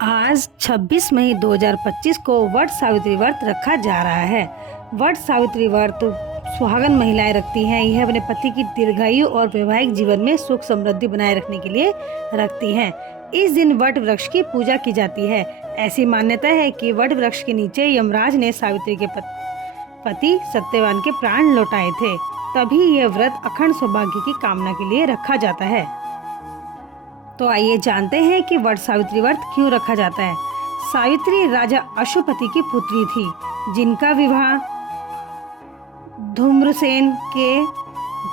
आज 26 मई 2025 को वट सावित्री व्रत रखा जा रहा है। वट सावित्री व्रत सुहागन महिलाएं रखती हैं। यह अपने पति की दीर्घायु और वैवाहिक जीवन में सुख समृद्धि बनाए रखने के लिए रखती हैं। इस दिन वट वृक्ष की पूजा की जाती है। ऐसी मान्यता है कि वट वृक्ष के नीचे यमराज ने सावित्री के पति सत्यवान के प्राण लौटाए थे। तभी यह व्रत अखंड सौभाग्य की कामना के लिए रखा जाता है। तो आइए जानते हैं कि वट सावित्री व्रत क्यों रखा जाता है। सावित्री राजा अश्वपति की पुत्री थी, जिनका विवाह धूम्रसेन के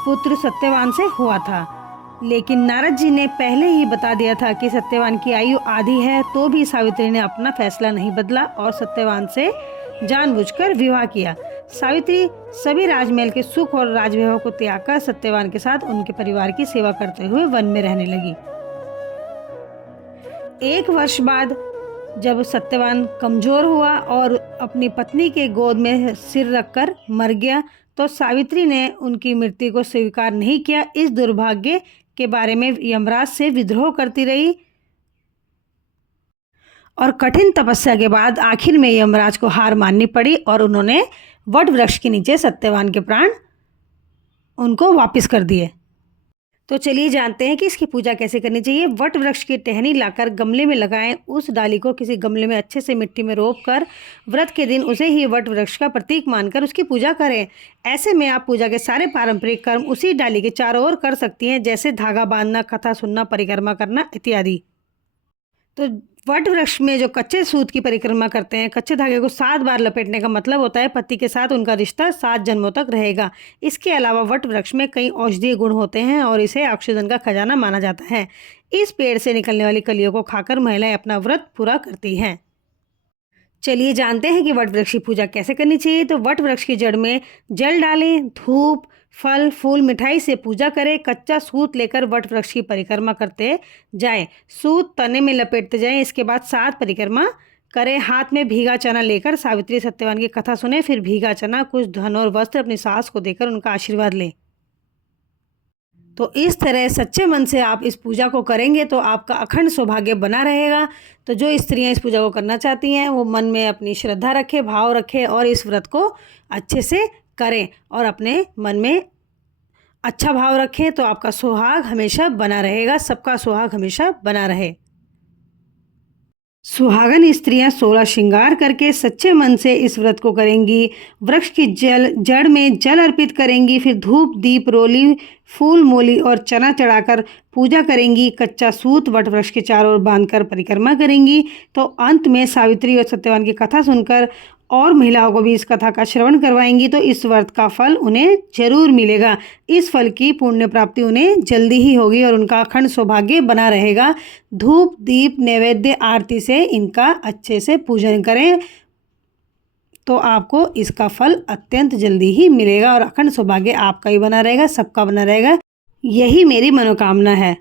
पुत्र सत्यवान से हुआ था। लेकिन नारद जी ने पहले ही बता दिया था कि सत्यवान की आयु आधी है, तो भी सावित्री ने अपना फैसला नहीं बदला और सत्यवान से जानबूझकर विवाह किया। सावित्री सभी राजमहल के सुख और राजवैभव को त्याग कर सत्यवान के साथ उनके परिवार की सेवा करते हुए वन में रहने लगी। एक वर्ष बाद जब सत्यवान कमजोर हुआ और अपनी पत्नी के गोद में सिर रखकर मर गया, तो सावित्री ने उनकी मृत्यु को स्वीकार नहीं किया। इस दुर्भाग्य के बारे में यमराज से विद्रोह करती रही और कठिन तपस्या के बाद आखिर में यमराज को हार माननी पड़ी और उन्होंने वट वृक्ष के नीचे सत्यवान के प्राण उनको वापस कर दिए। तो चलिए जानते हैं कि इसकी पूजा कैसे करनी चाहिए। वट वृक्ष की टहनी लाकर गमले में लगाएं। उस डाली को किसी गमले में अच्छे से मिट्टी में रोप कर व्रत के दिन उसे ही वट वृक्ष का प्रतीक मानकर उसकी पूजा करें। ऐसे में आप पूजा के सारे पारंपरिक कर्म उसी डाली के चारों ओर कर सकती हैं, जैसे धागा बांधना, कथा सुनना, परिक्रमा करना इत्यादि। तो वट वृक्ष में जो कच्चे सूत की परिक्रमा करते हैं, कच्चे धागे को 7 बार लपेटने का मतलब होता है पति के साथ उनका रिश्ता 7 जन्मों तक रहेगा। इसके अलावा वट वृक्ष में कई औषधीय गुण होते हैं और इसे ऑक्सीजन का खजाना माना जाता है। इस पेड़ से निकलने वाली कलियों को खाकर महिलाएं अपना व्रत पूरा करती हैं। चलिए जानते हैं कि वट वृक्ष की पूजा कैसे करनी चाहिए। तो वट वृक्ष की जड़ में जल डालें, धूप, फल, फूल, मिठाई से पूजा करें। कच्चा सूत लेकर वट वृक्ष की परिक्रमा करते जाएं। सूत तने में लपेटते जाएं। इसके बाद 7 परिक्रमा करें। हाथ में भीगा चना लेकर सावित्री सत्यवान की कथा सुने। फिर भीगा चना, कुछ धन और वस्त्र अपनी सास को देकर उनका आशीर्वाद लें। तो इस तरह सच्चे मन से आप इस पूजा को करेंगे तो आपका अखंड सौभाग्य बना रहेगा। तो जो स्त्रियां इस पूजा को करना चाहती हैं वो मन में अपनी श्रद्धा रखें, भाव रखें और इस व्रत को अच्छे से करें और अपने मन में अच्छा भाव रखें, तो आपका सुहाग हमेशा बना रहेगा। सबका सुहाग हमेशा बना रहे। सुहागन स्त्रियां 16 श्रृंगार करके सच्चे मन से इस व्रत को करेंगी। वृक्ष की जड़ में जल अर्पित करेंगी। फिर धूप, दीप, रोली, फूल, मोली और चना चढ़ाकर पूजा करेंगी। कच्चा सूत वट वृक्ष के चारों ओर बांधकर परिक्रमा करेंगी। तो अंत में सावित्री और सत्यवान की कथा सुनकर और महिलाओं को भी इस कथा का श्रवण करवाएंगी। तो इस व्रत का फल उन्हें जरूर मिलेगा। इस फल की पुण्य प्राप्ति उन्हें जल्दी ही होगी और उनका अखंड सौभाग्य बना रहेगा। धूप, दीप, नैवेद्य, आरती से इनका अच्छे से पूजन करें तो आपको इसका फल अत्यंत जल्दी ही मिलेगा और अखंड सौभाग्य आपका ही बना रहेगा, सबका बना रहेगा। यही मेरी मनोकामना है।